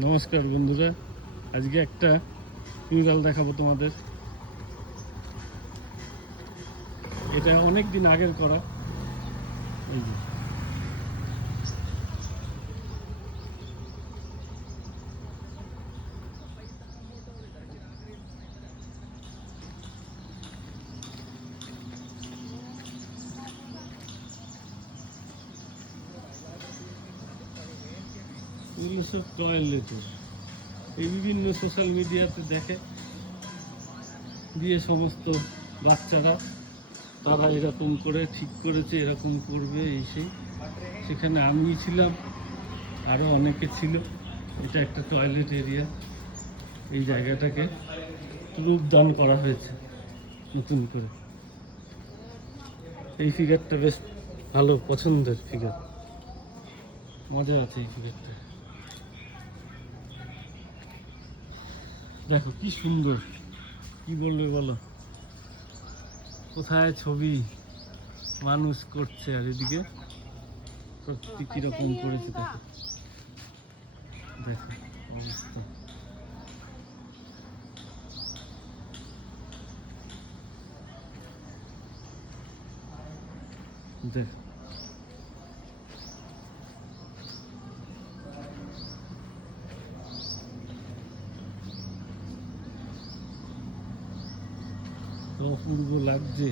নমস্কার বন্ধুরা, আজকে একটা মিউরাল দেখাবো তোমাদের। এটা অনেক দিন আগের করা। এই যে এগুলো সব টয়লেটের, এই বিভিন্ন সোশ্যাল মিডিয়াতে দেখে দিয়ে সমস্ত বাচ্চারা তারা এরকম করে ঠিক করেছে, এরকম করবে এই সেই। সেখানে আমি ছিলাম, আরও অনেকে ছিল। এটা একটা টয়লেট এরিয়া। এই জায়গাটাকে রূপদান করা হয়েছে নতুন করে। এই ফিগারটা বেশ ভালো, পছন্দের ফিগার, মজা আছে এই ফিগারটা। দেখো কি সুন্দর, কি বলবে বলো। কোথায় ছবি, মানুষ করছে, আর এদিকে প্রকৃতি কিরকম করেছে দেখো। দেখো অবস্থা। দেখো তো অপূর্ব লাগছে।